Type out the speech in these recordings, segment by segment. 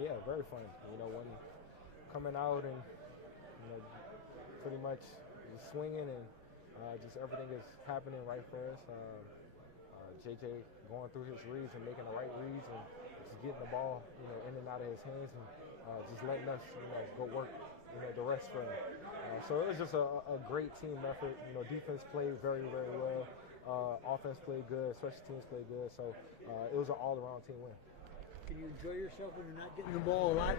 Yeah, very fun. When coming out and pretty much just swinging and just everything is happening right for us. JJ going through his reads and making the right reads and just getting the ball, in and out of his hands and just letting us, go work, the rest for him. So it was just a great team effort. Defense played very, very well. Offense played good. Special teams played good. So it was an all-around team win. Can you enjoy yourself when you're not getting the ball a lot?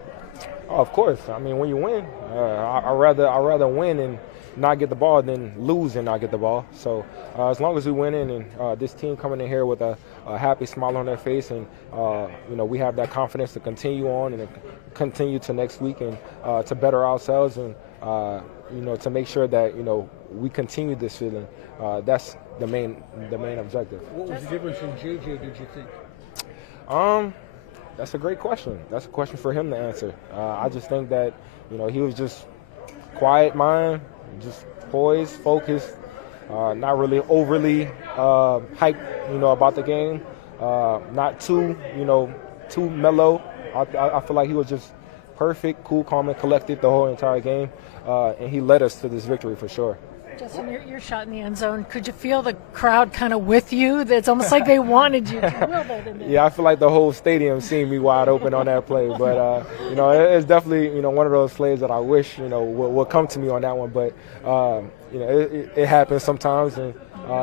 Oh, of course. I mean, when you win, I'd rather win and not get the ball than lose and not get the ball. So as long as we win in and this team coming in here with a happy smile on their face and, we have that confidence to continue on and continue to next week and to better ourselves and, to make sure that, we continue this feeling. That's the main objective. What was the difference in JJ, did you think? That's a great question. That's a question for him to answer. I just think that, he was just quiet mind, just poised, focused, not really overly hyped, about the game, not too mellow. I feel like he was just perfect, cool, calm, and collected the whole entire game, and he led us to this victory for sure. Justin, your shot in the end zone, could you feel the crowd kind of with you? It's almost like they wanted you to drill that in there. Yeah, I feel like the whole stadium seen me wide open on that play. But, it's definitely, one of those plays that I wish, would come to me on that one. But, it happens sometimes, and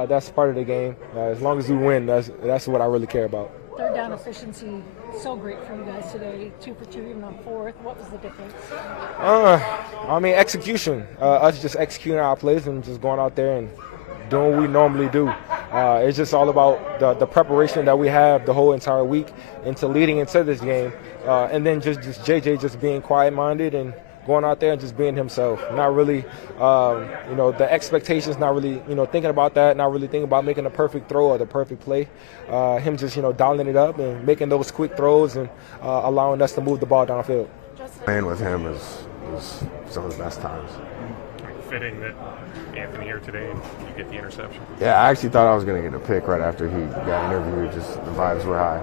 that's part of the game. As long as we win, that's what I really care about. Third down efficiency, so great for you guys today. 2 for 2, even on fourth. What was the difference? Execution. Us just executing our plays and just going out there and doing what we normally do. It's just all about the preparation that we have the whole entire week into leading into this game. And then just JJ just being quiet-minded and going out there and just being himself. Not really, the expectations, not really, thinking about that, not really thinking about making the perfect throw or the perfect play. Him just, dialing it up and making those quick throws and allowing us to move the ball downfield. Playing with him is some of the best times. Fitting that Anthony here today and you get the interception. Yeah, I actually thought I was going to get a pick right after he got interviewed. Just the vibes were high,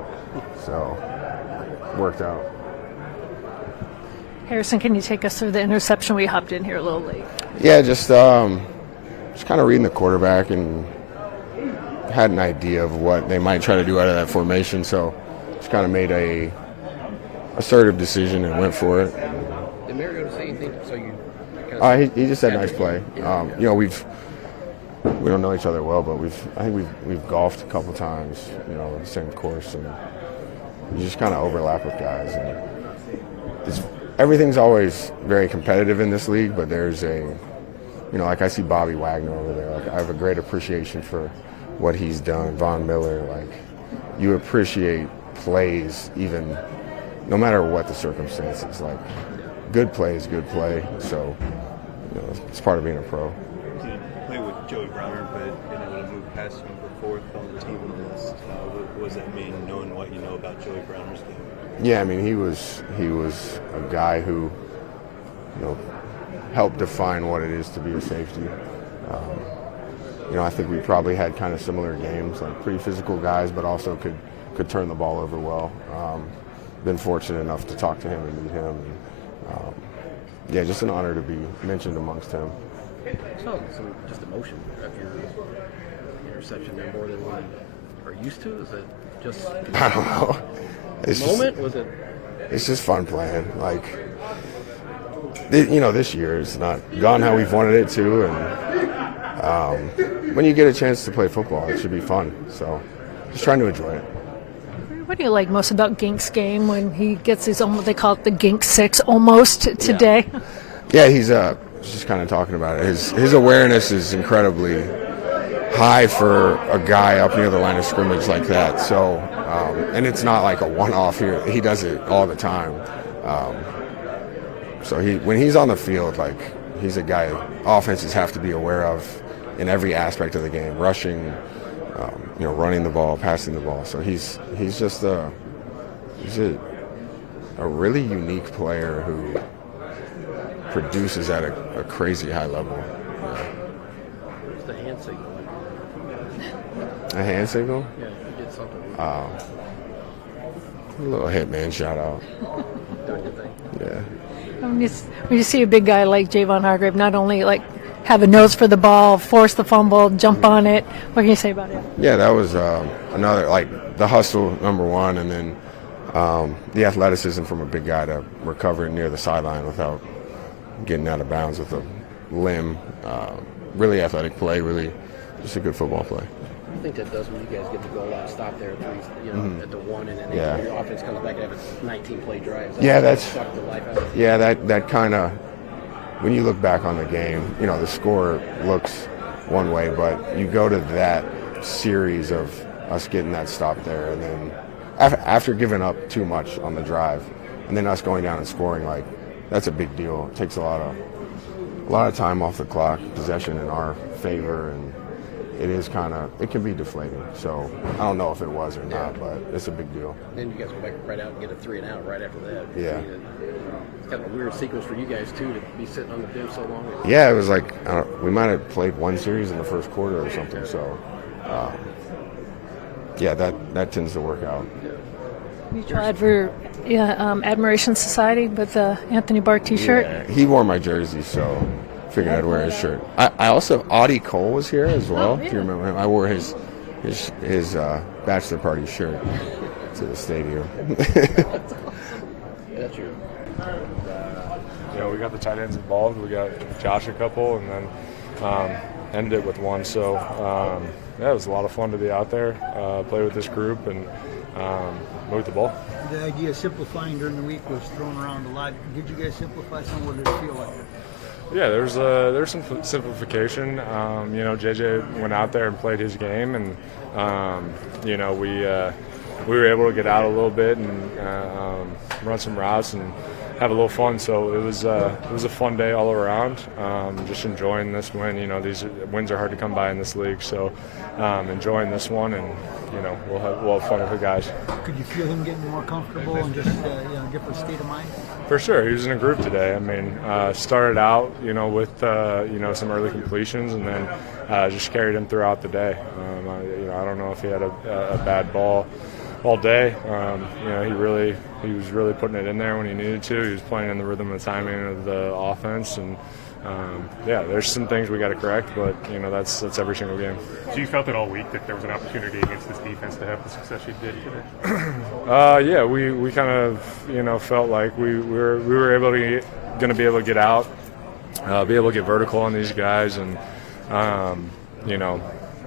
so worked out. Harrison, can you take us through the interception? We hopped in here a little late. Yeah, just kind of reading the quarterback and had an idea of what they might try to do out of that formation. So just kind of made a assertive decision and went for it. Did Mariota say anything? So you? He just said nice play. We don't know each other well, but I think we've golfed a couple times. The same course, and you just kind of overlap with guys. And everything's always very competitive in this league, but there's like I see Bobby Wagner over there. Like I have a great appreciation for what he's done. Von Miller, like you appreciate plays even no matter what the circumstances. Like good play is good play. So it's part of being a pro. You play with Joey Browner, but being able to move past him for fourth on the team list. What does that mean, knowing what you know about Joey Browner's game? Yeah, I mean he was a guy who helped define what it is to be a safety. I think we probably had kind of similar games, like pretty physical guys, but also could turn the ball over well. Been fortunate enough to talk to him and meet him. And, just an honor to be mentioned amongst him. So just emotion of your interception there more than we are used to? Is it just I don't know. Was it? It's just fun playing. Like, this year it's not gone how we've wanted it to, and when you get a chance to play football, it should be fun. So, just trying to enjoy it. What do you like most about Gink's game when he gets his own, they call it the Gink 6 almost today? Yeah, he's just kind of talking about it. His awareness is incredibly high for a guy up near the line of scrimmage like that. So, and it's not like a one-off here. He does it all the time. So when he's on the field, like he's a guy offenses have to be aware of in every aspect of the game, rushing, running the ball, passing the ball. So he's just a really unique player who produces at a crazy high level. What's the hand signal? A hand signal? Yeah, you did something. A little hitman shout out. Doing your thing. Yeah. When you see a big guy like Javon Hargrave, not only like have a nose for the ball, force the fumble, jump on it. What can you say about it? Yeah, that was another, like, the hustle, number one, and then the athleticism from a big guy to recover near the sideline without getting out of bounds with a limb. Really athletic play, really just a good football play. I think that does when you guys get the goal line, stop there at three, at the one, and then your offense comes back and have a 19-play drive. Suck the life out of it. Yeah, that kind of, when you look back on the game, the score looks one way, but you go to that series of us getting that stop there, and then after giving up too much on the drive, and then us going down and scoring, like, that's a big deal. It takes a lot of time off the clock, possession in our favor, and it can be deflating. So I don't know if it was or not, but it's a big deal. Then you guys go back right out and get a 3-and-out right after that. Yeah. It's kind of a weird sequence for you guys, too, to be sitting on the bench so long. Yeah, it was like, we might have played one series in the first quarter or something. So, that tends to work out. Mutual Admiration Society with the Anthony Bark T-shirt. Yeah, he wore my jersey, so figured I'd wear his shirt. I also, Audie Cole was here as well. If you remember him, I wore his bachelor party shirt to the stadium. That's true. We got the tight ends involved. We got Josh a couple, and then ended it with one. So it was a lot of fun to be out there, play with this group, and move the ball. The idea of simplifying during the week was thrown around a lot. Did you guys simplify some? What did it feel like? Yeah, there's some simplification. JJ went out there and played his game, and we were able to get out a little bit and run some routes and have a little fun. So it was a fun day all around. Just enjoying this win. These wins are hard to come by in this league, so enjoying this one, and we'll have fun with the guys. Could you feel him getting more comfortable and just different state of mind? For sure, he was in a groove today. I mean, started out with some early completions, and then just carried him throughout the day. I don't know if he had a bad ball all day. He was really putting it in there when he needed to. He was playing in the rhythm and timing of the offense, and there's some things we got to correct, but that's every single game. So you felt it all week that there was an opportunity against this defense to have the success you did today? We kind of felt like we were going to be able to get out, be able to get vertical on these guys, and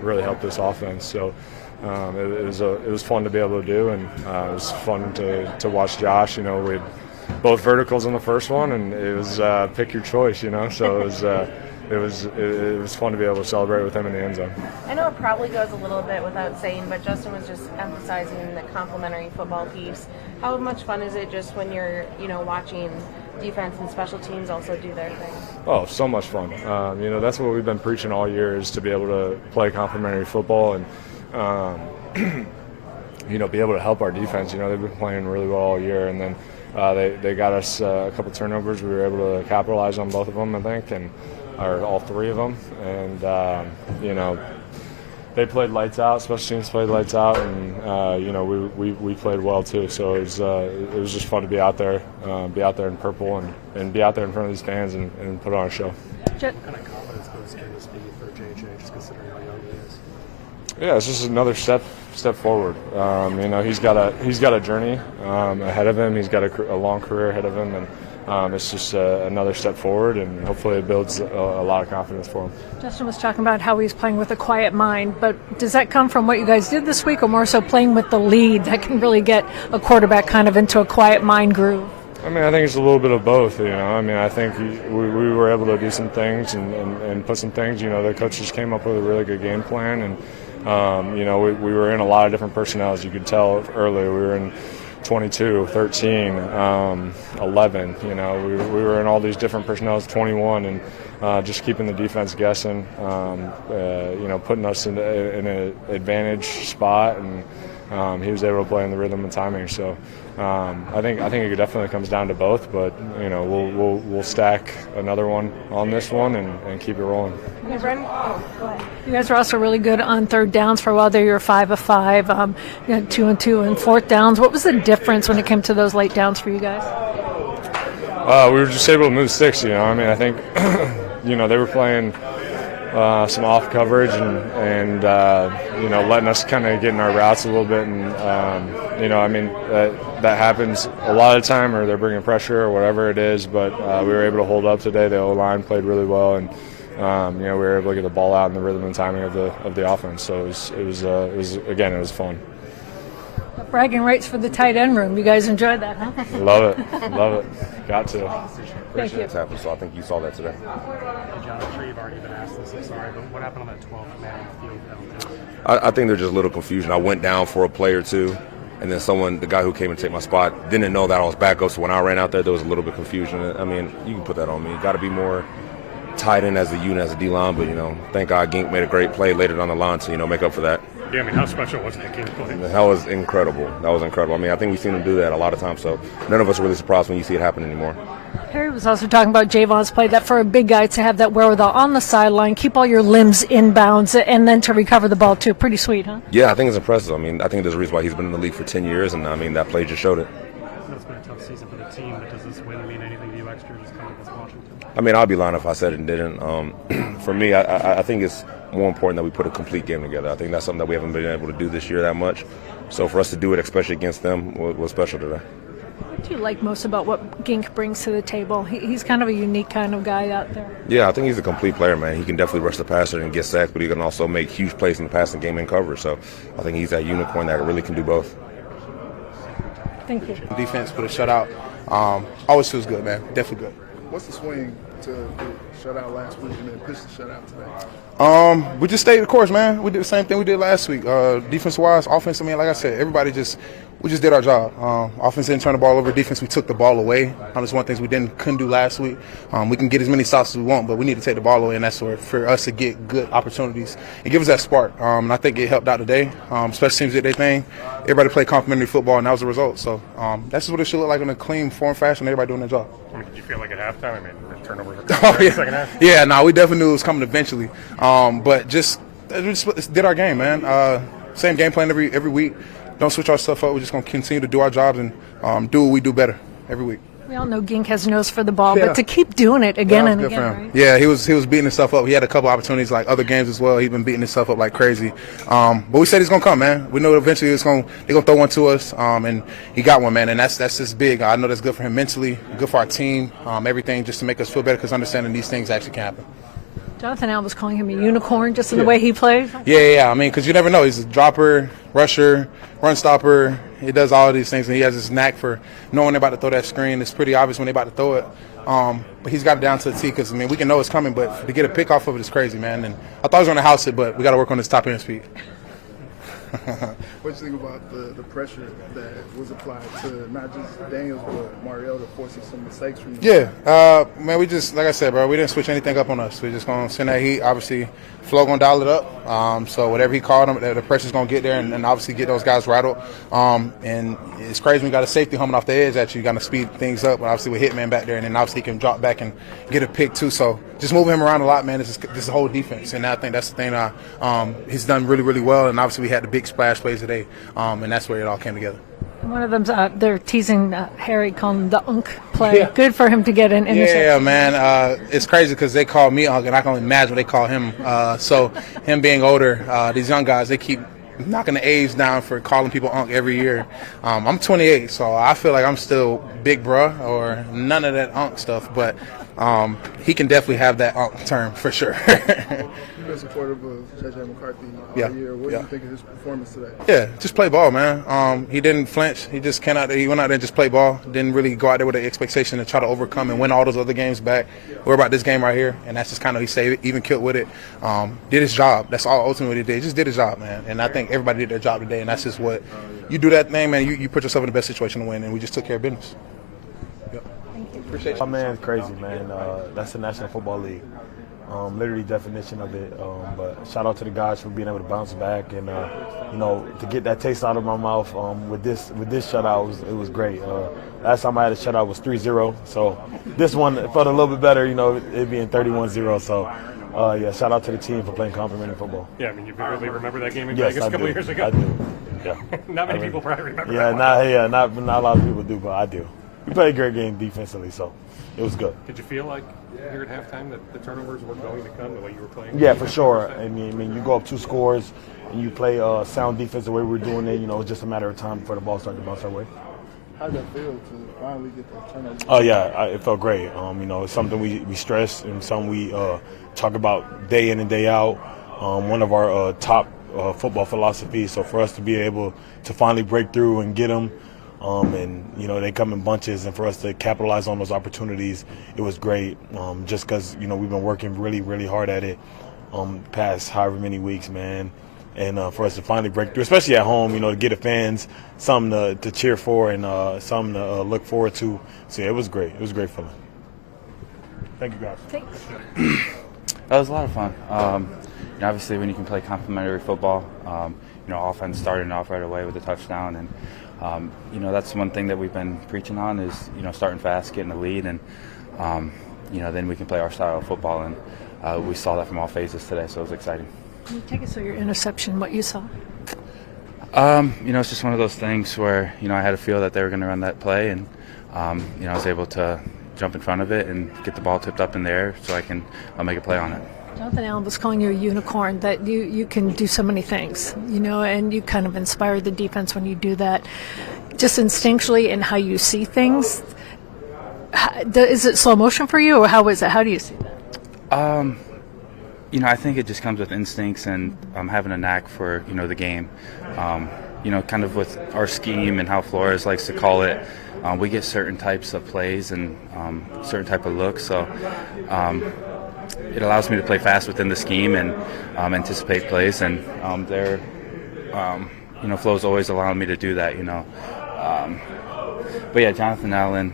really help this offense. So. It was fun to be able to do, and it was fun to watch Josh. We had both verticals in the first one, and it was pick your choice. So it was fun to be able to celebrate with him in the end zone. I know it probably goes a little bit without saying, but Justin was just emphasizing the complementary football piece. How much fun is it just when you're watching defense and special teams also do their thing? Oh, so much fun. That's what we've been preaching all year, is to be able to play complementary football and be able to help our defense. They've been playing really well all year, and then they got us a couple turnovers. We were able to capitalize on both of them, I think, or all three of them. And they played lights out. Special teams played lights out, and we played well too. So it was just fun to be out there in purple, and be out there in front of these fans and put on a show. What kind of confidence goes can this be for JJ, just considering how young he is? Yeah, it's just another step forward. He's got a journey ahead of him. He's got a long career ahead of him, and it's just another step forward, and hopefully it builds a lot of confidence for him. Justin was talking about how he's playing with a quiet mind, but does that come from what you guys did this week, or more so playing with the lead that can really get a quarterback kind of into a quiet mind groove? I think it's a little bit of both, I think we were able to do some things and put some things. The coaches came up with a really good game plan, and we were in a lot of different personnel, as you could tell earlier. We were in 22, 13, 11. We were in all these different personnel, 21, and just keeping the defense guessing, putting us in an advantage spot, and he was able to play in the rhythm and timing. So I think it definitely comes down to both, but we'll stack another one on this one and keep it rolling. You guys are also really good on third downs for a while there. You were 5 of 5, 2 and 2, and fourth downs. What was the difference when it came to those late downs for you guys? We were just able to move sticks. I think they were playing some off coverage and letting us kind of get in our routes a little bit, and that happens a lot of the time, or they're bringing pressure or whatever it is. But we were able to hold up today. The O-line played really well, and we were able to get the ball out in the rhythm and timing of the offense. So it was fun. Bragging rights for the tight end room. You guys enjoyed that, huh? Love it. Got to. Thank you. So I think you saw that today. Hey, John, I'm sure you've already been asked this. I'm sorry, but what happened on that 12-man field penalty? I think there's just a little confusion. I went down for a play or two, and then the guy who came to take my spot, didn't know that I was back up. So when I ran out there was a little bit of confusion. I mean, you can put that on me. You got to be more tied in as a unit, as a D-line. But thank God Gink made a great play later down the line to make up for that. Yeah, I mean, how special was that game play? That was incredible. I mean, I think we've seen him do that a lot of times, so none of us are really surprised when you see it happen anymore. Harry was also talking about Javon's play, that for a big guy to have that wherewithal on the sideline, keep all your limbs inbounds, and then to recover the ball, too. Pretty sweet, huh? Yeah, I think it's impressive. I mean, I think there's a reason why he's been in the league for 10 years, and, I mean, that play just showed it. I know it's been a tough season for the team, but does this win mean anything to you extra just coming against Washington? I mean, I'd be lying if I said it and didn't. For me, I think it's more important that we put a complete game together. I think that's something that we haven't been able to do this year that much. So for us to do it, especially against them, was special today. What do you like most about what Gink brings to the table? He's kind of a unique kind of guy out there. Yeah, I think he's a complete player, man. He can definitely rush the passer and get sacked, but he can also make huge plays in the passing game and cover. So I think he's that unicorn that really can do both. Thank you. Defense put a shutout. Always feels good, man. Definitely good. What's the swing to shut out last week and then push the shutout today? We just stayed the course, man. We did the same thing we did last week. Defense-wise, offense, I mean, like I said, we just did our job. Offense didn't turn the ball over. Defense, we took the ball away. That's one of the things we couldn't do last week. We can get as many stops as we want, but we need to take the ball away, and that's for us to get good opportunities and give us that spark. And I think it helped out today. Special teams did their thing. Everybody played complimentary football, and that was the result. So that's what it should look like in a clean form fashion, everybody doing their job. Did you feel like at halftime? I mean, the turnovers in the second half? Yeah, no, we definitely knew it was coming eventually. But we just did our game, man. Same game plan every week. Don't switch our stuff up. We're just going to continue to do our jobs and do what we do better every week. We all know Gink has a nose for the ball, but to keep doing it again and again, right? Yeah, he was beating himself up. He had a couple opportunities like other games as well. He's been beating himself up like crazy. But we said he's going to come, man. We know eventually they're going to throw one to us, and he got one, man. And that's just big. I know that's good for him mentally, good for our team, everything just to make us feel better because understanding these things actually can happen. Jonathan Allen was calling him a unicorn just in the way he plays. Yeah. I mean, because you never know. He's a dropper, rusher, run stopper. He does all of these things, and he has this knack for knowing they're about to throw that screen. It's pretty obvious when they're about to throw it. But he's got it down to the T because, I mean, we can know it's coming, but to get a pick off of it is crazy, man. And I thought he was going to house it, but we got to work on his top end speed. What do you think about the pressure that was applied to not just Daniels but Mariota forcing some mistakes from you? Yeah, man, we just, like I said, bro, we didn't switch anything up on us. We're just going to send that heat. Obviously, Flo going to dial it up. So whatever he called him, the pressure's going to get there and obviously get those guys rattled. And it's crazy when you got a safety homing off the edge that you got to speed things up. But obviously with Hitman back there, and then obviously he can drop back and get a pick too. So just moving him around a lot, man. This is the whole defense, and I think that's the thing he's done really, really well. And obviously we had the big splash plays today, and that's where it all came together. One of them's they're teasing Harry, calling him the Unk play. Yeah. Good for him to get an interception. Yeah, man. It's crazy because they call me Unk, and I can only imagine what they call him. So him being older, these young guys, they keep knocking the age down for calling people Unk every year. I'm 28, so I feel like I'm still big bruh or none of that Unk stuff, but he can definitely have that Unk term for sure. You've been supportive of J.J. McCarthy all year. What do you think of his performance today? Yeah, just play ball, man. He didn't flinch. He went out there and just played ball. Didn't really go out there with the expectation to try to overcome and win all those other games back. We're about this game right here, and that's just kind of, he saved it, even killed with it. Did his job. That's all ultimately he did. He just did his job, man. And I think everybody did their job today, and that's just what you do that thing, man. You put yourself in the best situation to win, and we just took care of business. Appreciate you. My man's crazy, man. That's the National Football League. literally definition of it. But shout out to the guys for being able to bounce back and to get that taste out of my mouth with this shutout. It was great. Last time I had a shutout was 3-0, so this one felt a little bit better. It being 31-0. So. Shout out to the team for playing complimentary football. Yeah, I mean, you vividly remember that game in Yes, Vegas a couple of years ago? I do. Yeah. Not many people probably remember that. Not a lot of people do, but I do. We played a great game defensively, so it was good. Did you feel like here at halftime that the turnovers were going to come the way you were playing? Yeah, for sure. I mean, you go up 2 scores and you play sound defense the way we were doing it. It's just a matter of time before the ball started to bounce our way. How did that feel to finally get the turnover? Oh yeah, it felt great. It's something we stress and something we talk about day in and day out. One of our top football philosophies. So for us to be able to finally break through and get them, and they come in bunches, and for us to capitalize on those opportunities, it was great. Just because we've been working really, really hard at it past however many weeks, man. And for us to finally break through, especially at home, to get the fans something to cheer for and something to look forward to. So yeah, it was great. It was a great feeling. Thank you, guys. Thanks. That was a lot of fun. Obviously, when you can play complimentary football, offense starting off right away with a touchdown, and that's one thing that we've been preaching on is starting fast, getting the lead, and then we can play our style of football, and we saw that from all phases today, so it was exciting. Can you take us through your interception, what you saw? It's just one of those things where I had a feel that they were going to run that play, and I was able to jump in front of it and get the ball tipped up in the air so I can make a play on it. Jonathan Allen was calling you a unicorn, that you can do so many things, and you kind of inspire the defense when you do that. Just instinctually in how you see things, is it slow motion for you, or how is it? How do you see that? I think it just comes with instincts and having a knack for, the game. Kind of with our scheme and how Flores likes to call it, we get certain types of plays and certain type of looks. So it allows me to play fast within the scheme and anticipate plays. And Flo's always allowing me to do that, But yeah, Jonathan Allen,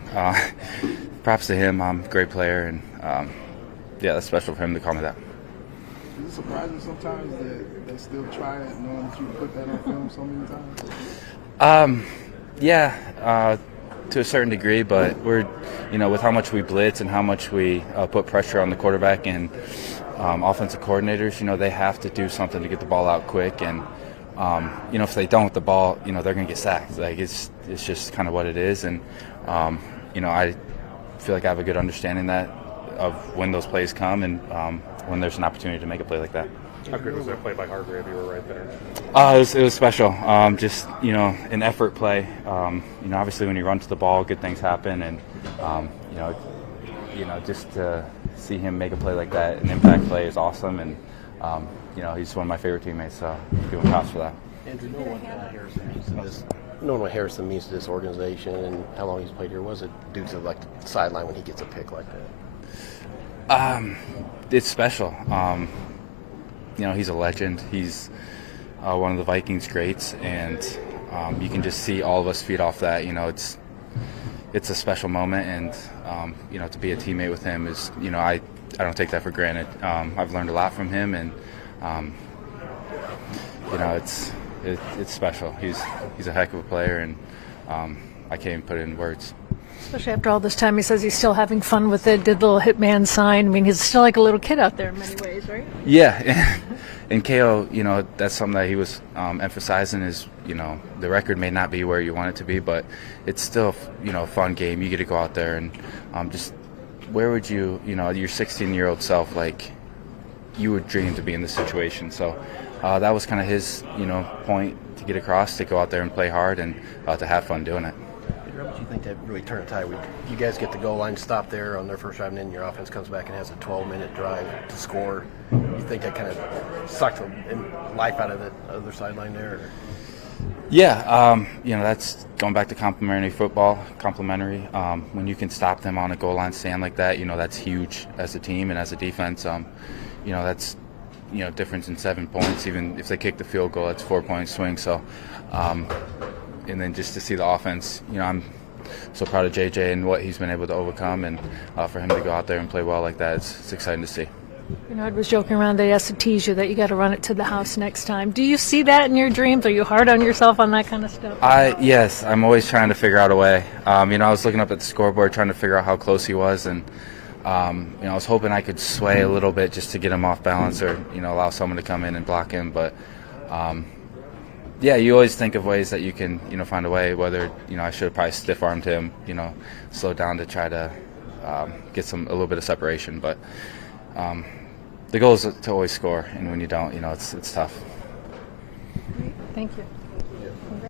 props to him. Great player. And that's special for him to call me that. Is it surprising sometimes that they still try it, knowing that you put that on film so many times? To a certain degree, but we're, with how much we blitz and how much we put pressure on the quarterback and offensive coordinators, they have to do something to get the ball out quick. And, if they don't, the ball, they're going to get sacked. Like, it's just kind of what it is. And, I feel like I have a good understanding of when those plays come and when there's an opportunity to make a play like that. How good was that play by Hargrave? You were right there. It was special. Just an effort play. Obviously when you run to the ball, good things happen, and just to see him make a play like that, an impact play, is awesome. And he's one of my favorite teammates. So give him props for that. Andrew, knowing what Harrison means to this organization and how long he's played here, was it due to the sideline when he gets a pick like that? It's special. He's a legend. He's one of the Vikings greats, and you can just see all of us feed off that. It's a special moment, and to be a teammate with him is, I don't take that for granted. I've learned a lot from him, and it's special. He's a heck of a player, and I can't even put it in words. Especially after all this time, he says he's still having fun with it, did the little hitman sign. I mean, he's still like a little kid out there in many ways, right? Yeah, and KO, that's something that he was emphasizing is, the record may not be where you want it to be, but it's still, a fun game. You get to go out there and just where would you, your 16-year-old self, like, you would dream to be in this situation. So that was kind of his, point to get across, to go out there and play hard and to have fun doing it. How much do you think that really turned a tide? You guys get the goal line stop there on their first drive, and then your offense comes back and has a 12-minute drive to score. You think that kind of sucked life out of the other sideline there? Or? Yeah, that's going back to complimentary football. When you can stop them on a goal line stand like that, that's huge as a team and as a defense. That's difference in 7 points. Even if they kick the field goal, it's 4-point swing. So. And then just to see the offense, I'm so proud of JJ and what he's been able to overcome, and for him to go out there and play well like that, it's exciting to see. Greenard was joking around. They asked to tease you that you got to run it to the house next time. Do you see that in your dreams? Are you hard on yourself on that kind of stuff? Yes, I'm always trying to figure out a way. I was looking up at the scoreboard trying to figure out how close he was, and I was hoping I could sway a little bit just to get him off balance, or allow someone to come in and block him. But you always think of ways that you can find a way. Whether I should have probably stiff armed him, slow down to try to get a little bit of separation. But the goal is to always score, and when you don't, it's tough. Thank you.